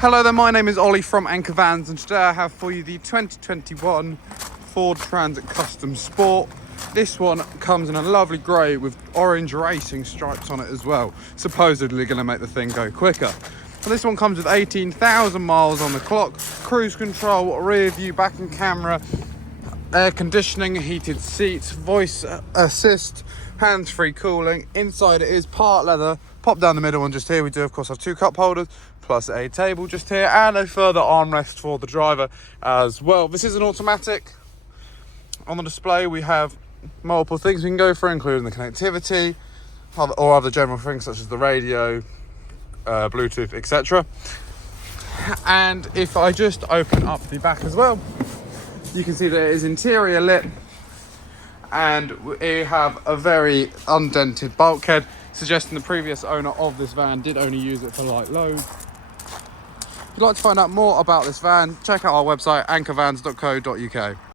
Hello there, my name is Ollie from Anchor Vans, and today I have for you the 2021 Ford Transit Custom Sport. This one comes in a lovely grey with orange racing stripes on it as well, supposedly going to make the thing go quicker. And this one comes with 18,000 miles on the clock, cruise control, rear view, backing camera, air conditioning, heated seats, voice assist, hands-free cooling. Inside it is part leather. Pop down the middle one just here. We do of course have two cup holders plus a table just here and a further armrest for the driver as well. This is an automatic. On the display we have multiple things we can go through, including the connectivity or other general things such as the radio, Bluetooth, etc. And if I just open up the back as well, you can see that it is interior lit and we have a very undented bulkhead, suggesting the previous owner of this van did only use it for light loads. If you'd like to find out more about this van, check out our website anchorvans.co.uk.